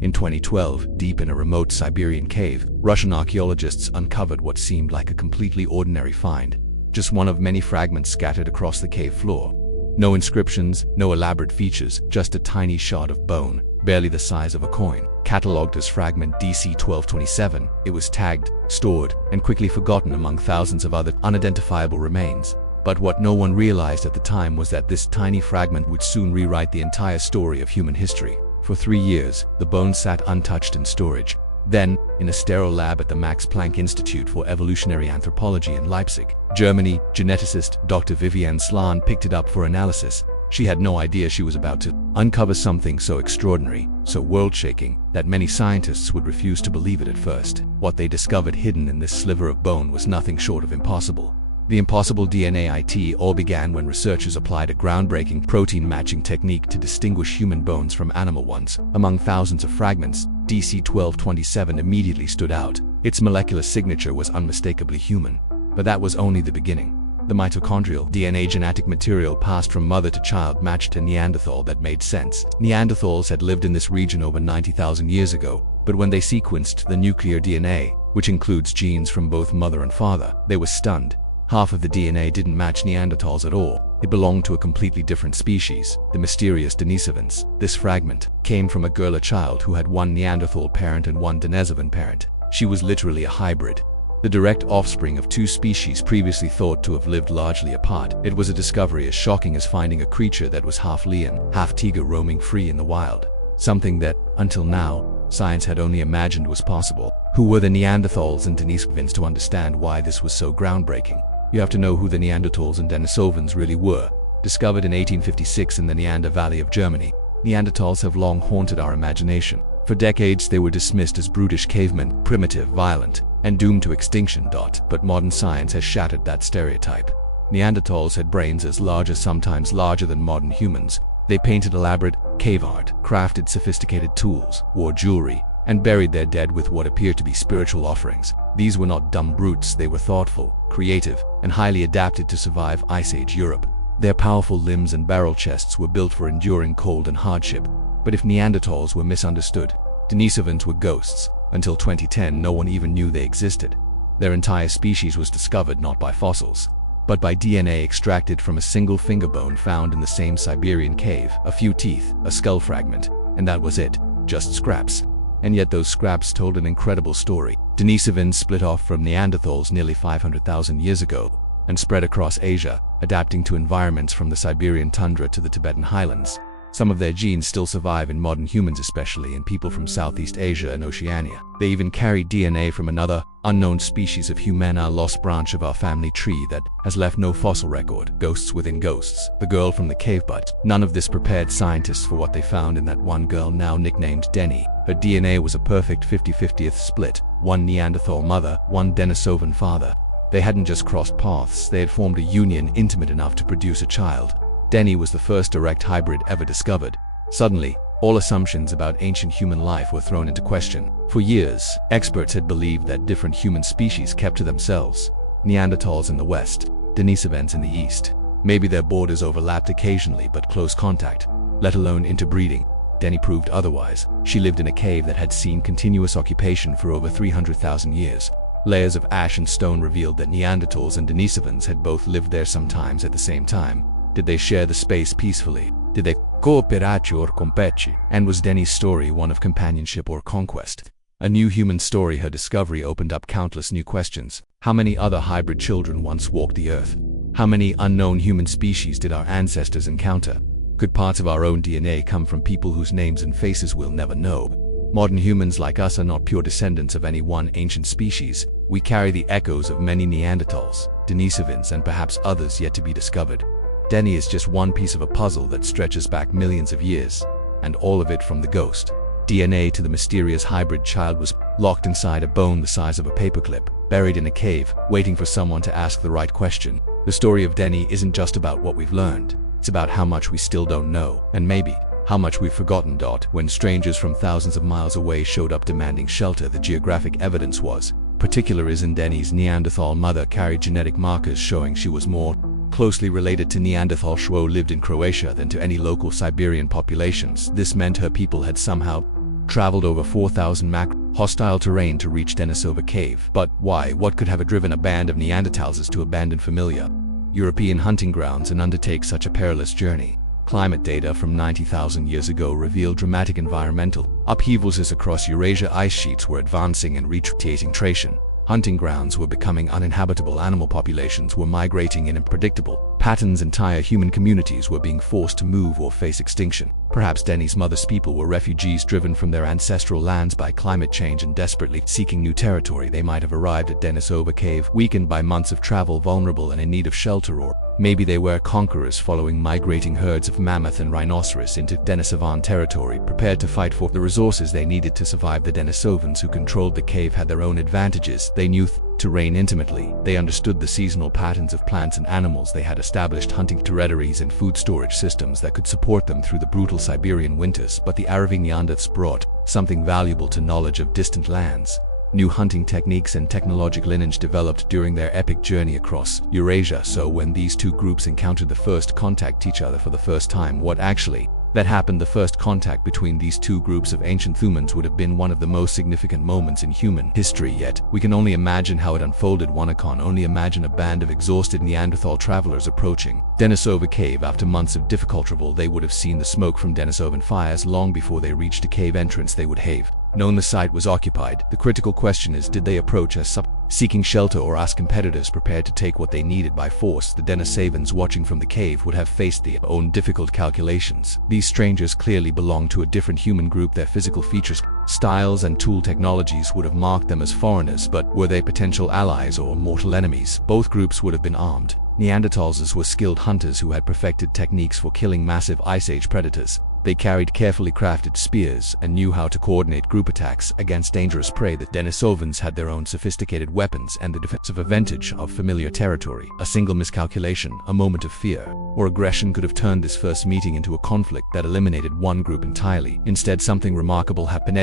In 2012, deep in a remote Siberian cave, Russian archaeologists uncovered what seemed like a completely ordinary find, just one of many fragments scattered across the cave floor. No inscriptions, no elaborate features, just a tiny shard of bone, barely the size of a coin. Catalogued as fragment DC-1227, it was tagged, stored, and quickly forgotten among thousands of other unidentifiable remains. But what no one realized at the time was that this tiny fragment would soon rewrite the entire story of human history. For 3 years, the bones sat untouched in storage. Then, in a sterile lab at the Max Planck Institute for Evolutionary Anthropology in Leipzig, Germany, geneticist Dr. Vivienne Slan picked it up for analysis. She had no idea she was about to uncover something so extraordinary, so world-shaking, that many scientists would refuse to believe it at first. What they discovered hidden in this sliver of bone was nothing short of impossible. The impossible DNA all began when researchers applied a groundbreaking protein-matching technique to distinguish human bones from animal ones. Among thousands of fragments, DC-1227 immediately stood out. Its molecular signature was unmistakably human. But that was only the beginning. The mitochondrial DNA genetic material passed from mother to child matched a Neanderthal that made sense. Neanderthals had lived in this region over 90,000 years ago, but when they sequenced the nuclear DNA, which includes genes from both mother and father, they were stunned. Half of the DNA didn't match Neanderthals at all. It belonged to a completely different species, the mysterious Denisovans. This fragment came from a girl, a child who had one Neanderthal parent and one Denisovan parent. She was literally a hybrid, the direct offspring of two species previously thought to have lived largely apart. It was a discovery as shocking as finding a creature that was half lion, half tiger roaming free in the wild. Something that, until now, science had only imagined was possible. Who were the Neanderthals and Denisovans? To understand why this was so groundbreaking, you have to know who the Neanderthals and Denisovans really were. Discovered in 1856 in the Neander Valley of Germany, Neanderthals have long haunted our imagination. For decades, they were dismissed as brutish cavemen, primitive, violent, and doomed to extinction. But modern science has shattered that stereotype. Neanderthals had brains as large as, sometimes larger than, modern humans. They painted elaborate cave art, crafted sophisticated tools, wore jewelry, and buried their dead with what appeared to be spiritual offerings. These were not dumb brutes, they were thoughtful, creative, and highly adapted to survive Ice Age Europe. Their powerful limbs and barrel chests were built for enduring cold and hardship. But if Neanderthals were misunderstood, Denisovans were ghosts. Until 2010, no one even knew they existed. Their entire species was discovered not by fossils, but by DNA extracted from a single finger bone found in the same Siberian cave, a few teeth, a skull fragment, and that was it, just scraps. And yet those scraps told an incredible story. Denisovans split off from Neanderthals nearly 500,000 years ago and spread across Asia, adapting to environments from the Siberian tundra to the Tibetan highlands. Some of their genes still survive in modern humans, especially in people from Southeast Asia and Oceania. They even carry DNA from another, unknown species of human, a lost branch of our family tree that has left no fossil record. Ghosts within ghosts. The girl from the cave, but none of this prepared scientists for what they found in that one girl now nicknamed Denny. Her DNA was a perfect 50-50th split. One Neanderthal mother, one Denisovan father. They hadn't just crossed paths, they had formed a union intimate enough to produce a child. Denny was the first direct hybrid ever discovered. Suddenly, all assumptions about ancient human life were thrown into question. For years, experts had believed that different human species kept to themselves. Neanderthals in the west, Denisovans in the east. Maybe their borders overlapped occasionally, but close contact, let alone interbreeding. Denny proved otherwise. She lived in a cave that had seen continuous occupation for over 300,000 years. Layers of ash and stone revealed that Neanderthals and Denisovans had both lived there sometimes at the same time. Did they share the space peacefully? Did they cooperare or compete? And was Denny's story one of companionship or conquest? A new human story. Her discovery opened up countless new questions. How many other hybrid children once walked the earth? How many unknown human species did our ancestors encounter? Could parts of our own DNA come from people whose names and faces we'll never know? Modern humans like us are not pure descendants of any one ancient species. We carry the echoes of many Neanderthals, Denisovans, and perhaps others yet to be discovered. Denny is just one piece of a puzzle that stretches back millions of years, and all of it from the ghost DNA to the mysterious hybrid child was locked inside a bone the size of a paperclip, buried in a cave, waiting for someone to ask the right question. The story of Denny isn't just about what we've learned, it's about how much we still don't know, and maybe how much we've forgotten. When strangers from thousands of miles away showed up demanding shelter, the geographic evidence was particularism. Denny's Neanderthal mother carried genetic markers showing she was more closely related to Neanderthal who lived in Croatia than to any local Siberian populations. This meant her people had somehow traveled over 4,000 hostile terrain to reach Denisova Cave. But why? What could have driven a band of Neanderthals to abandon familiar European hunting grounds and undertake such a perilous journey? Climate data from 90,000 years ago revealed dramatic environmental upheavals as across Eurasia ice sheets were advancing and retreating. Hunting grounds were becoming uninhabitable, animal populations were migrating in unpredictable patterns, entire human communities were being forced to move or face extinction. Perhaps Denny's mother's people were refugees driven from their ancestral lands by climate change and desperately seeking new territory. They might have arrived at Denisova Cave, weakened by months of travel, vulnerable and in need of shelter, or maybe they were conquerors following migrating herds of mammoth and rhinoceros into Denisovan territory, prepared to fight for the resources they needed to survive. The Denisovans who controlled the cave had their own advantages. They knew terrain intimately. They understood the seasonal patterns of plants and animals. They had established hunting territories and food storage systems that could support them through the brutal Siberian winters. But the arriving Neanderthals brought something valuable to knowledge of distant lands. New hunting techniques and technological lineage developed during their epic journey across Eurasia. So when these two groups encountered the first contact each other for the first time, what actually that happened? The first contact between these two groups of ancient humans would have been one of the most significant moments in human history yet. We can only imagine how it unfolded. One can only imagine a band of exhausted Neanderthal travelers approaching Denisova Cave. After months of difficult travel, they would have seen the smoke from Denisovan fires. Long before they reached the cave entrance, they would have known the site was occupied. The critical question is, did they approach as seeking shelter or as competitors prepared to take what they needed by force? The Denisovans watching from the cave would have faced their own difficult calculations. These strangers clearly belonged to a different human group. Their physical features, styles and tool technologies would have marked them as foreigners, but were they potential allies or mortal enemies? Both groups would have been armed. Neanderthals were skilled hunters who had perfected techniques for killing massive Ice Age predators. They carried carefully crafted spears and knew how to coordinate group attacks against dangerous prey. The Denisovans had their own sophisticated weapons and the defensive advantage of familiar territory. A single miscalculation, a moment of fear or aggression could have turned this first meeting into a conflict that eliminated one group entirely. Instead, something remarkable happened.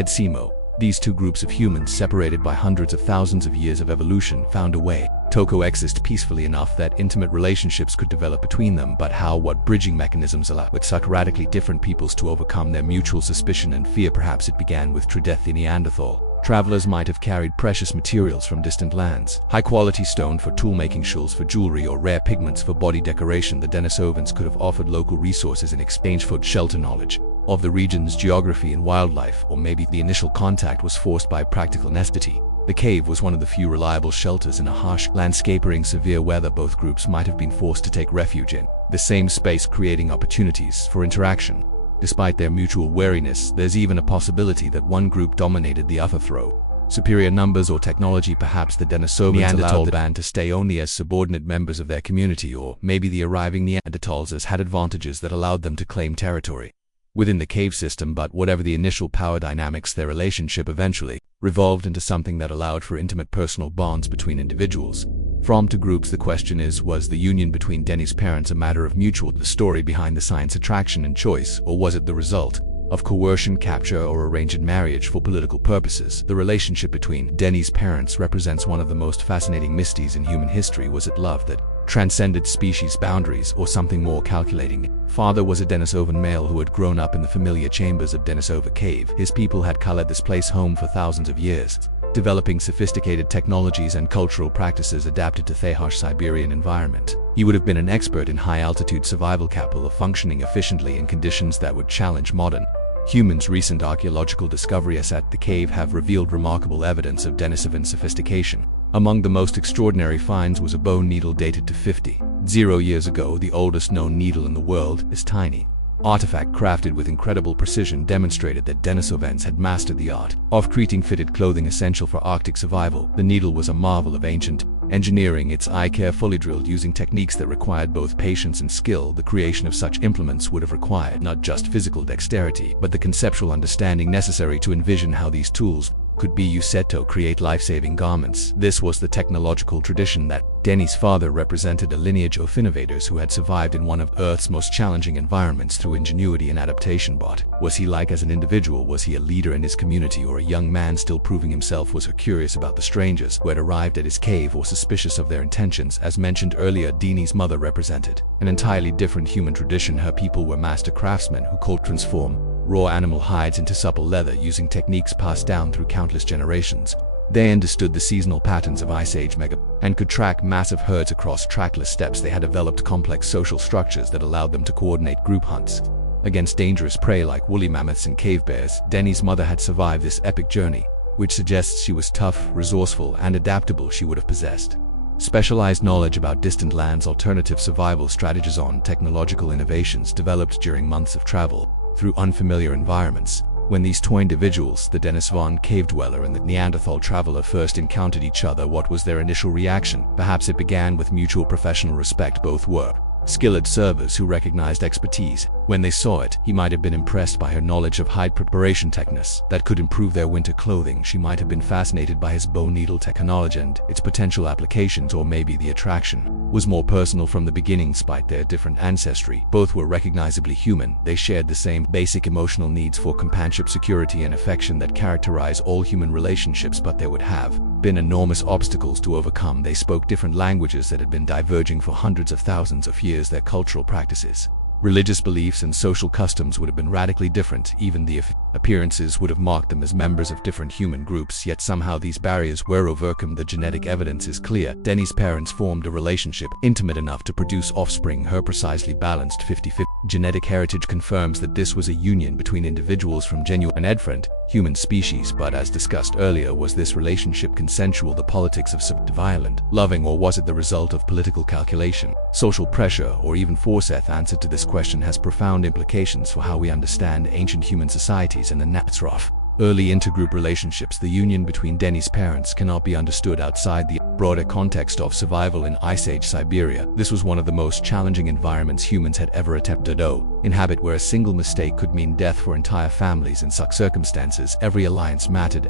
These two groups of humans, separated by hundreds of thousands of years of evolution, found a way to coexist peacefully enough that intimate relationships could develop between them. But how? What bridging mechanisms allowed such radically different peoples to overcome their mutual suspicion and fear? Perhaps it began with the Neanderthal travelers might have carried precious materials from distant lands, high-quality stone for tool-making, shells for jewelry, or rare pigments for body decoration. The Denisovans could have offered local resources in exchange for shelter, knowledge of the region's geography and wildlife, or maybe the initial contact was forced by practical necessity. The cave was one of the few reliable shelters in a harsh landscape. During severe weather, both groups might have been forced to take refuge in the same space, creating opportunities for interaction. Despite their mutual wariness, there's even a possibility that one group dominated the other through superior numbers or technology. Perhaps the Denisovans allowed the band to stay only as subordinate members of their community, or maybe the arriving Neanderthals had advantages that allowed them to claim territory within the cave system. But whatever the initial power dynamics, their relationship eventually revolved into something that allowed for intimate personal bonds between individuals. From two groups, the question is, was the union between Denny's parents a matter of mutual the story behind the science, attraction and choice, or was it the result of coercion, capture, or arranged marriage for political purposes? The relationship between Denny's parents represents one of the most fascinating mysteries in human history. Was it love that transcended species boundaries, or something more calculating? Father was a Denisovan male who had grown up in the familiar chambers of Denisova Cave. His people had called this place home for thousands of years, developing sophisticated technologies and cultural practices adapted to the harsh Siberian environment. He would have been an expert in high-altitude survival, capable of functioning efficiently in conditions that would challenge modern humans. Recent archaeological discoveries at the cave have revealed remarkable evidence of Denisovan sophistication. Among the most extraordinary finds was a bone needle dated to 50 years ago. The oldest known needle in the world, is tiny artifact crafted with incredible precision demonstrated that Denisovans had mastered the art of creating fitted clothing essential for Arctic survival. The needle was a marvel of ancient engineering, its eye carefully drilled using techniques that required both patience and skill. The creation of such implements would have required not just physical dexterity, but the conceptual understanding necessary to envision how these tools could be used to create life-saving garments. This was the technological tradition that Denny's father represented a lineage of innovators who had survived in one of Earth's most challenging environments through ingenuity and adaptation. But was he like as an individual? Was he a leader in his community, or a young man still proving himself? Was he curious about the strangers who had arrived at his cave, or suspicious of their intentions? As mentioned earlier, Denny's mother represented an entirely different human tradition. Her people were master craftsmen who could transform raw animal hides into supple leather using techniques passed down through countless generations. They understood the seasonal patterns of Ice Age and could track massive herds across trackless steppes. They had developed complex social structures that allowed them to coordinate group hunts against dangerous prey like woolly mammoths and cave bears. Denny's mother had survived this epic journey, which suggests she was tough, resourceful, and adaptable. She would have possessed specialized knowledge about distant lands, alternative survival strategies, on technological innovations developed during months of travel through unfamiliar environments. When these two individuals, the Denisovan cave dweller and the Neanderthal traveler, first encountered each other, what was their initial reaction? Perhaps it began with mutual professional respect. Both were skilled servers who recognized expertise. When they saw it, he might have been impressed by her knowledge of hide preparation techniques that could improve their winter clothing. She might have been fascinated by his bone needle technology and its potential applications, or maybe the attraction was more personal from the beginning. Despite their different ancestry, both were recognizably human. They shared the same basic emotional needs for companionship, security, and affection that characterize all human relationships, but there would have been enormous obstacles to overcome. They spoke different languages that had been diverging for hundreds of thousands of years. Their cultural practices, religious beliefs, and social customs would have been radically different. Even the appearances would have marked them as members of different human groups, yet somehow these barriers were overcome. The genetic evidence is clear. Denny's parents formed a relationship intimate enough to produce offspring. Her precisely balanced 50-50 genetic heritage confirms that this was a union between individuals from genuine and different human species. But as discussed earlier, was this relationship consensual? The politics of violent, loving, or was it the result of political calculation, social pressure, or even force? The answer to this question has profound implications for how we understand ancient human societies and the nature of early intergroup relationships. The union between Denny's parents cannot be understood outside the broader context of survival in Ice Age Siberia. This was one of the most challenging environments humans had ever attempted to inhabit, where a single mistake could mean death for entire families. In such circumstances, every alliance mattered.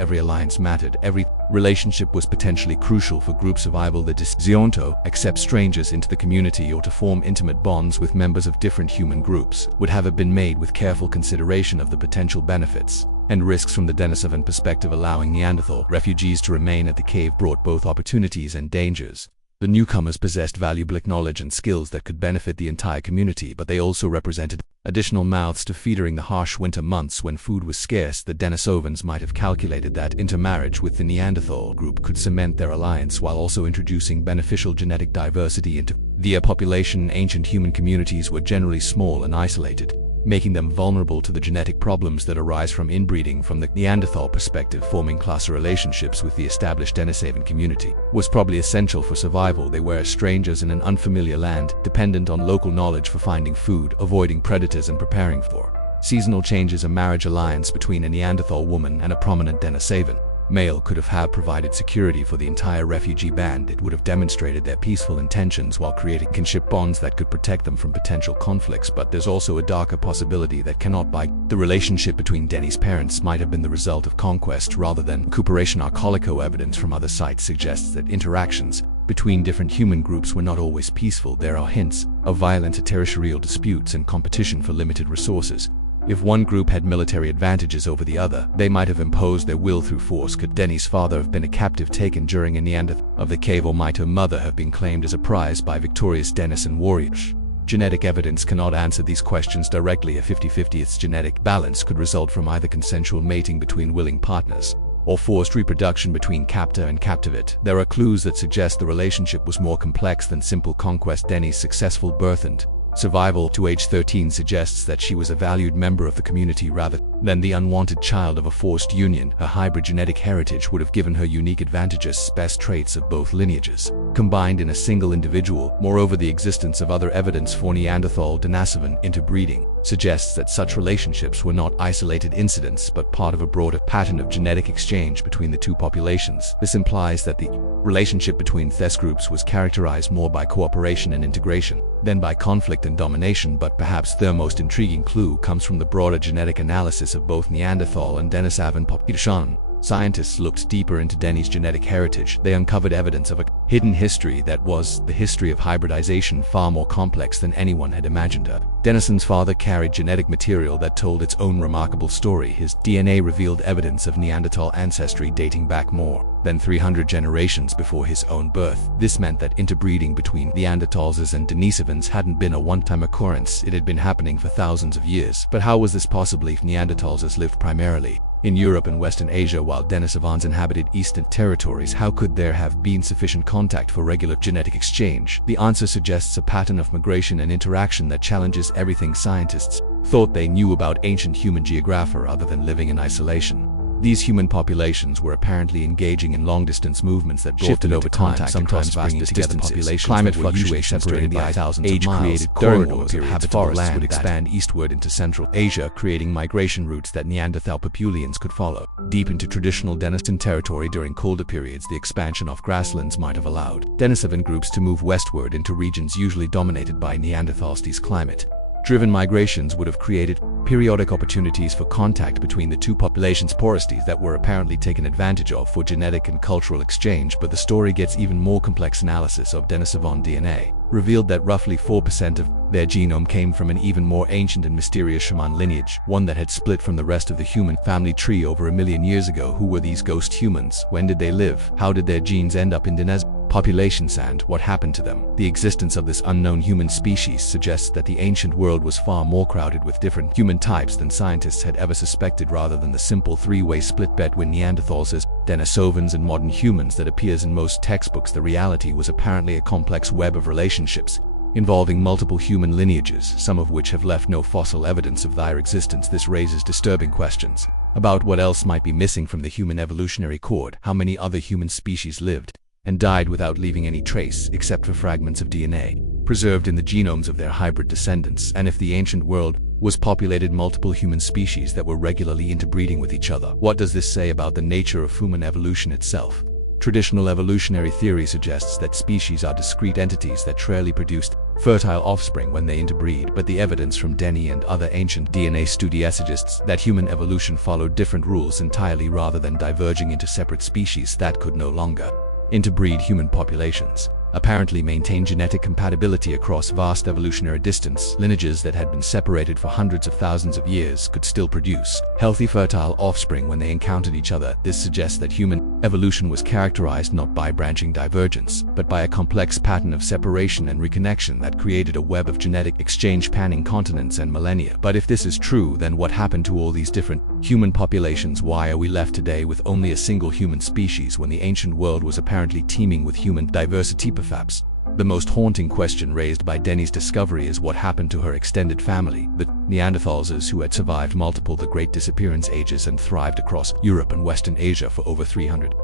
Every relationship was potentially crucial for group survival. The decision to accept strangers into the community or to form intimate bonds with members of different human groups would have been made with careful consideration of the potential benefits and risks. From the Denisovan perspective, allowing Neanderthal refugees to remain at the cave brought both opportunities and dangers. The newcomers possessed valuable knowledge and skills that could benefit the entire community, but they also represented additional mouths to feed during the harsh winter months when food was scarce. The Denisovans might have calculated that intermarriage with the Neanderthal group could cement their alliance while also introducing beneficial genetic diversity into their population. Ancient human communities were generally small and isolated, making them vulnerable to the genetic problems that arise from inbreeding. From the Neanderthal perspective, forming closer relationships with the established Denisovan community was probably essential for survival. They were strangers in an unfamiliar land, dependent on local knowledge for finding food, avoiding predators, and preparing for seasonal changes. A marriage alliance between a Neanderthal woman and a prominent Denisovan male could have provided security for the entire refugee band. It would have demonstrated their peaceful intentions while creating kinship bonds that could protect them from potential conflicts. But there's also a darker possibility that cannot be. The relationship between Denny's parents might have been the result of conquest rather than cooperation. Archaeological evidence from other sites suggests that interactions between different human groups were not always peaceful. There are hints of violent territorial disputes and competition for limited resources. If one group had military advantages over the other, they might have imposed their will through force. Could Denny's father have been a captive taken during a Neanderthal of the cave, or might her mother have been claimed as a prize by victorious Denisovan warriors? Genetic evidence cannot answer these questions directly. A 50-50 genetic balance could result from either consensual mating between willing partners or forced reproduction between captor and captivate. There are clues that suggest the relationship was more complex than simple conquest. Denny's successful birth and survival to age 13 suggests that she was a valued member of the community rather than the unwanted child of a forced union. Her hybrid genetic heritage would have given her unique advantages, best traits of both lineages combined in a single individual. Moreover, the existence of other evidence for Neanderthal-Denisovan interbreeding suggests that such relationships were not isolated incidents but part of a broader pattern of genetic exchange between the two populations. This implies that the relationship between these groups was characterized more by cooperation and integration than by conflict and domination. But perhaps the most intriguing clue comes from the broader genetic analysis of both Neanderthal and Denisovan population. scientists looked deeper into Denny's genetic heritage. They uncovered evidence of a hidden history that was the history of hybridization, far more complex than anyone had imagined. Denison's father carried genetic material that told its own remarkable story. His DNA revealed evidence of Neanderthal ancestry dating back more than 300 generations before his own birth. This meant that interbreeding between Neanderthals and Denisovans hadn't been a one-time occurrence. It had been happening for thousands of years. But how was this possible if Neanderthals lived primarily in Europe and Western Asia while Denisovans inhabited eastern territories? How could there have been sufficient contact for regular genetic exchange? The answer suggests a pattern of migration and interaction that challenges everything scientists thought they knew about ancient human geography other than living in isolation. These human populations were apparently engaging in long-distance movements that shifted over time, sometimes bringing together populations. Climate fluctuations separated by thousands of miles. Age-created corridors of habitable land would expand eastward into Central Asia, creating migration routes that Neanderthal populations could follow. Deep into traditional Denisovan territory during colder periods, the expansion of grasslands might have allowed Denisovan groups to move westward into regions usually dominated by Neanderthal-Denisovan climate. Driven migrations would have created periodic opportunities for contact between the two populations, porosities that were apparently taken advantage of for genetic and cultural exchange. But the story gets even more complex. Analysis of Denisovan DNA revealed that roughly 4% of their genome came from an even more ancient and mysterious shaman lineage, one that had split from the rest of the human family tree over 1 million years ago. Who were these ghost humans? When did they live? How did their genes end up in Denisovan populations, and what happened to them? The existence of this unknown human species suggests that the ancient world was far more crowded with different human types than scientists had ever suspected. Rather than the simple three-way split between Neanderthals, Denisovans, and modern humans that appears in most textbooks, the reality was apparently a complex web of relationships involving multiple human lineages, some of which have left no fossil evidence of their existence. This raises disturbing questions about what else might be missing from the human evolutionary cord. How many other human species lived and died without leaving any trace, except for fragments of DNA preserved in the genomes of their hybrid descendants? And if the ancient world was populated multiple human species that were regularly interbreeding with each other, what does this say about the nature of human evolution itself? Traditional evolutionary theory suggests that species are discrete entities that rarely produced fertile offspring when they interbreed, but the evidence from Denny and other ancient DNA studies suggests that human evolution followed different rules entirely, rather than diverging into separate species that could no longer interbreed. Human populations apparently maintain genetic compatibility across vast evolutionary distance. Lineages that had been separated for hundreds of thousands of years could still produce healthy, fertile offspring when they encountered each other. This suggests that human evolution was characterized not by branching divergence, but by a complex pattern of separation and reconnection that created a web of genetic exchange spanning continents and millennia. But if this is true, then what happened to all these different human populations? Why are we left today with only a single human species when the ancient world was apparently teeming with human diversity? Perhaps the most haunting question raised by Denny's discovery is what happened to her extended family, the Neanderthals, who had survived multiple the Great Disappearance ages and thrived across Europe and Western Asia for over 300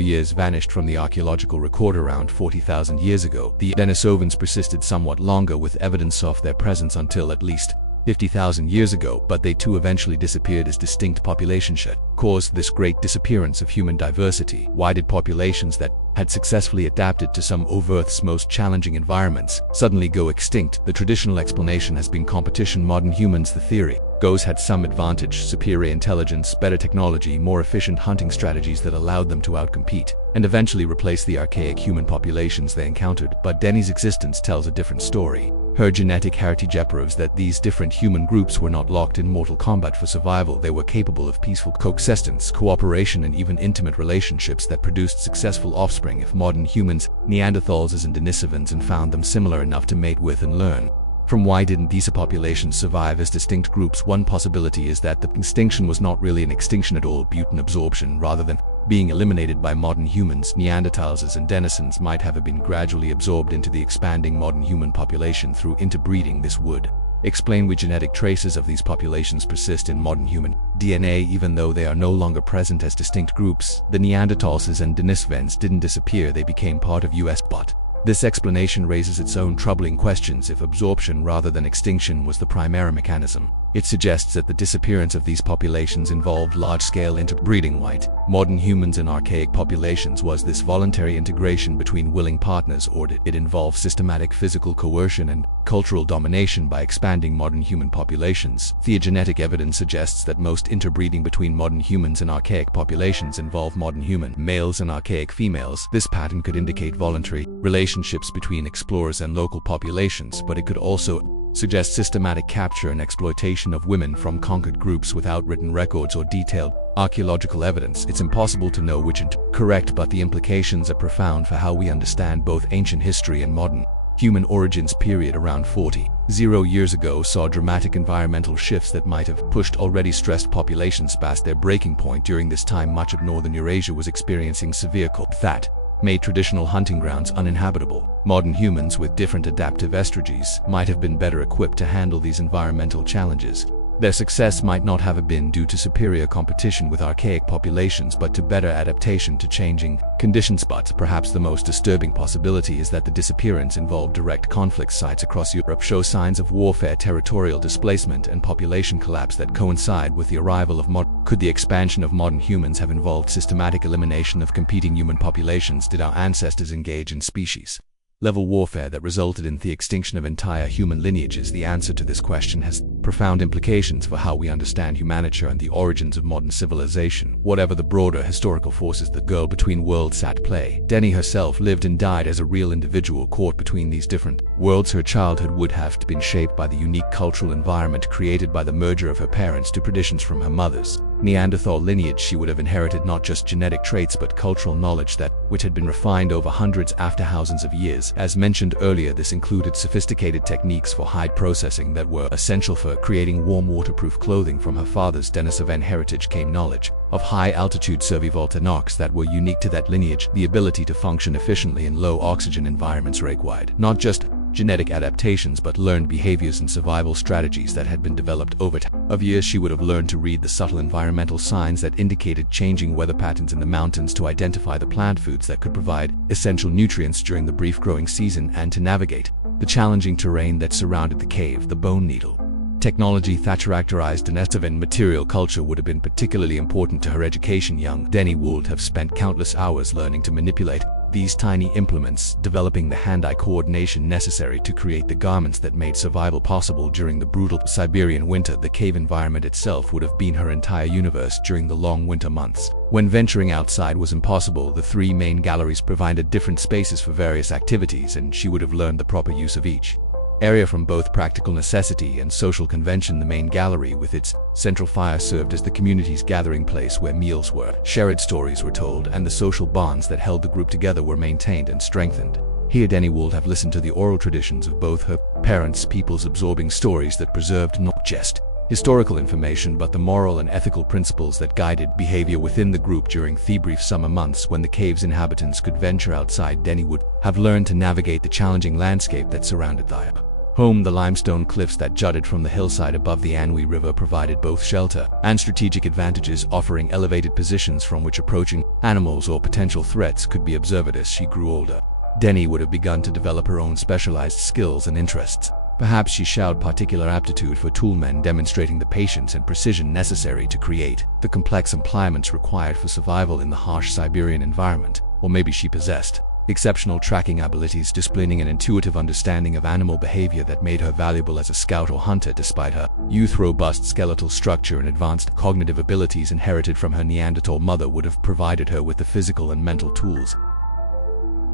years, vanished from the archaeological record around 40,000 years ago. The Denisovans persisted somewhat longer, with evidence of their presence until at least 50,000 years ago, but they too eventually disappeared as distinct populations. Caused this great disappearance of human diversity? Why did populations that had successfully adapted to some of Earth's most challenging environments suddenly go extinct? The traditional explanation has been competition. Modern humans, the theory goes, had some advantage: superior intelligence, better technology, more efficient hunting strategies that allowed them to outcompete and eventually replace the archaic human populations they encountered. But Denny's existence tells a different story. Her genetic heritage proves that these different human groups were not locked in mortal combat for survival. They were capable of peaceful coexistence, cooperation, and even intimate relationships that produced successful offspring. If modern humans, Neanderthals and Denisovans, and found them similar enough to mate with and learn from, why didn't these populations survive as distinct groups? One possibility is that the extinction was not really an extinction at all, but an absorption. Rather than being eliminated by modern humans, Neanderthals and Denisovans might have been gradually absorbed into the expanding modern human population through interbreeding. This would explain why genetic traces of these populations persist in modern human DNA even though they are no longer present as distinct groups. The Neanderthals and Denisovans didn't disappear, they became part of us, but This explanation raises its own troubling questions if absorption rather than extinction was the primary mechanism. It suggests that the disappearance of these populations involved large-scale interbreeding. Modern humans and archaic populations. Was this voluntary integration between willing partners, or did it involve systematic physical coercion and cultural domination by expanding modern human populations? Theogenetic evidence suggests that most interbreeding between modern humans and archaic populations involve modern human males and archaic females. This pattern could indicate voluntary relationships between explorers and local populations, but it could also suggest systematic capture and exploitation of women from conquered groups without written records or detailed archaeological evidence. It's impossible to know which is correct, but the implications are profound for how we understand both ancient history and modern human origins. Period around 40,000 years ago saw dramatic environmental shifts that might have pushed already stressed populations past their breaking point. During this time, much of northern Eurasia was experiencing severe cold that made traditional hunting grounds uninhabitable. Modern humans with different adaptive strategies might have been better equipped to handle these environmental challenges. Their success might not have been due to superior competition with archaic populations, but to better adaptation to changing conditions. But perhaps the most disturbing possibility is that the disappearance involved direct conflict. Sites across Europe show signs of warfare, territorial displacement, and population collapse that coincide with the arrival of modern. Could the expansion of modern humans have involved systematic elimination of competing human populations? Did our ancestors engage in species-level warfare that resulted in the extinction of entire human lineages? The answer to this question has profound implications for how we understand humanity and the origins of modern civilization. Whatever the broader historical forces that go between worlds at play, Deni herself lived and died as a real individual caught between these different worlds. Her childhood would have been shaped by the unique cultural environment created by the merger of her parents to traditions from her mother's Neanderthal lineage. She would have inherited not just genetic traits but cultural knowledge which had been refined over hundreds after thousands of years. As mentioned earlier, this included sophisticated techniques for hide processing that were essential for creating warm, waterproof clothing. From her father's Denisovan heritage came knowledge of high-altitude survival techniques that were unique to that lineage. The ability to function efficiently in low-oxygen environments required not just genetic adaptations but learned behaviors and survival strategies that had been developed over time. Of years, she would have learned to read the subtle environmental signs that indicated changing weather patterns in the mountains, to identify the plant foods that could provide essential nutrients during the brief growing season, and to navigate the challenging terrain that surrounded the cave. The bone needle technology that characterized Denisovan material culture would have been particularly important to her education. Young Deni would have spent countless hours learning to manipulate these tiny implements, developing the hand-eye coordination necessary to create the garments that made survival possible during the brutal Siberian winter. The cave environment itself would have been her entire universe during the long winter months, when venturing outside was impossible. The three main galleries provided different spaces for various activities, and she would have learned the proper use of each area from both practical necessity and social convention. The main gallery with its central fire served as the community's gathering place, where meals were shared, stories were told, and the social bonds that held the group together were maintained and strengthened. Here Deni would have listened to the oral traditions of both her parents' peoples, absorbing stories that preserved not just historical information but the moral and ethical principles that guided behavior within the group. During the brief summer months when the cave's inhabitants could venture outside, Deni would have learned to navigate the challenging landscape that surrounded the home. The limestone cliffs that jutted from the hillside above the Anhui River provided both shelter and strategic advantages, offering elevated positions from which approaching animals or potential threats could be observed. As she grew older, Deni would have begun to develop her own specialized skills and interests. Perhaps she showed particular aptitude for toolmen, demonstrating the patience and precision necessary to create the complex implements required for survival in the harsh Siberian environment. Or maybe she possessed exceptional tracking abilities, displaying an intuitive understanding of animal behavior that made her valuable as a scout or hunter. Despite her youth, robust skeletal structure and advanced cognitive abilities inherited from her Neanderthal mother would have provided her with the physical and mental tools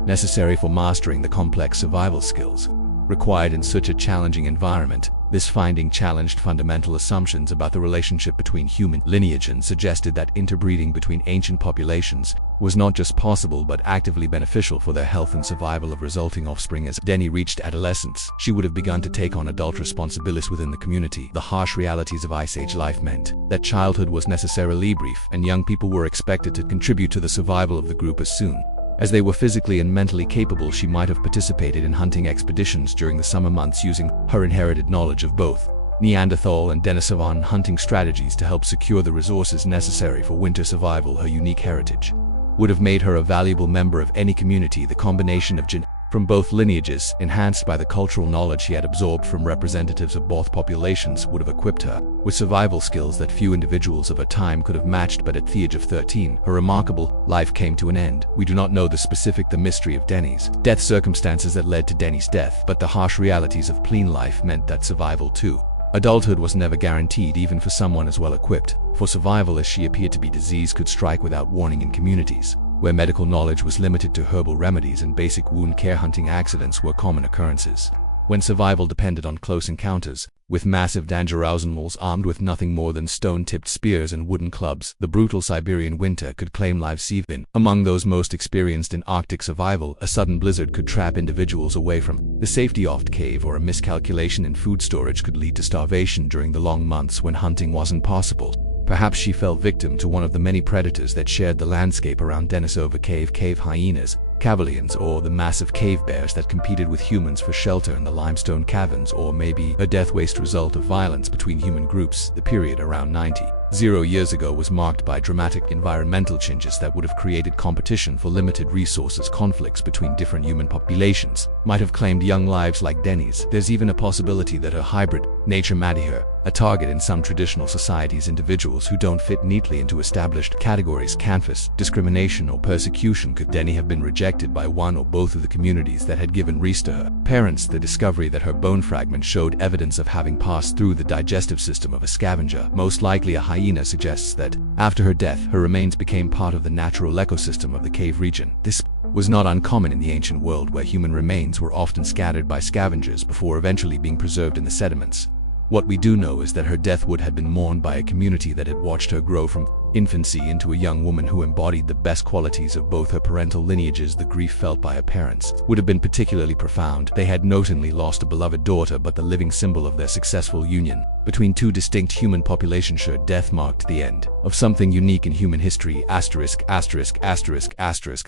necessary for mastering the complex survival skills required in such a challenging environment. This finding challenged fundamental assumptions about the relationship between human lineage and suggested that interbreeding between ancient populations was not just possible but actively beneficial for their health and survival of resulting offspring. As Deni reached adolescence, she would have begun to take on adult responsibilities within the community. The harsh realities of Ice Age life meant that childhood was necessarily brief, and young people were expected to contribute to the survival of the group as soon as they were physically and mentally capable. She might have participated in hunting expeditions during the summer months, using her inherited knowledge of both Neanderthal and Denisovan hunting strategies to help secure the resources necessary for winter survival. Her unique heritage would have made her a valuable member of any community. The combination of from both lineages, enhanced by the cultural knowledge he had absorbed from representatives of both populations, would have equipped her with survival skills that few individuals of her time could have matched. But at the age of 13, her remarkable life came to an end. We do not know the mystery of Denny's death, circumstances that led to Denny's death, but the harsh realities of plain life meant that survival too. Adulthood was never guaranteed, even for someone as well equipped for survival as she appeared to be. Disease could strike without warning in communities where medical knowledge was limited to herbal remedies and basic wound care. Hunting accidents were common occurrences when survival depended on close encounters with massive danger animals armed with nothing more than stone-tipped spears and wooden clubs. The brutal Siberian winter could claim lives. Even among those most experienced in Arctic survival, a sudden blizzard could trap individuals away from the safety of the cave, or a miscalculation in food storage could lead to starvation during the long months when hunting wasn't possible. Perhaps she fell victim to one of the many predators that shared the landscape around Denisova cave hyenas, cavalians, or the massive cave bears that competed with humans for shelter in the limestone caverns. Or maybe a death waste result of violence between human groups. The period around 90 years ago was marked by dramatic environmental changes that would have created competition for limited resources. Conflicts between different human populations might have claimed young lives like Denny's. There's even a possibility that her hybrid nature made her a target in some traditional societies. Individuals who don't fit neatly into established categories, canvas, discrimination, or persecution. Could Denny have been rejected by one or both of the communities that had given rise to her parents? The discovery that her bone fragment showed evidence of having passed through the digestive system of a scavenger, most likely a hyena, suggests that after her death, her remains became part of the natural ecosystem of the cave region. This was not uncommon in the ancient world, where human remains were often scattered by scavengers before eventually being preserved in the sediments. What we do know is that her death would have been mourned by a community that had watched her grow from infancy into a young woman who embodied the best qualities of both her parental lineages. The grief felt by her parents would have been particularly profound. They had not only lost a beloved daughter, but the living symbol of their successful union between two distinct human populations. Her death marked the end of something unique in human history. *******.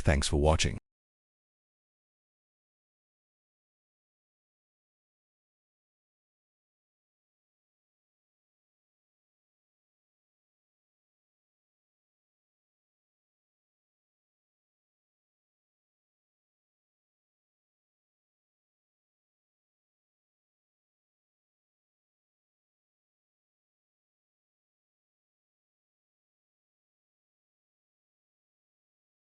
Thanks for watching.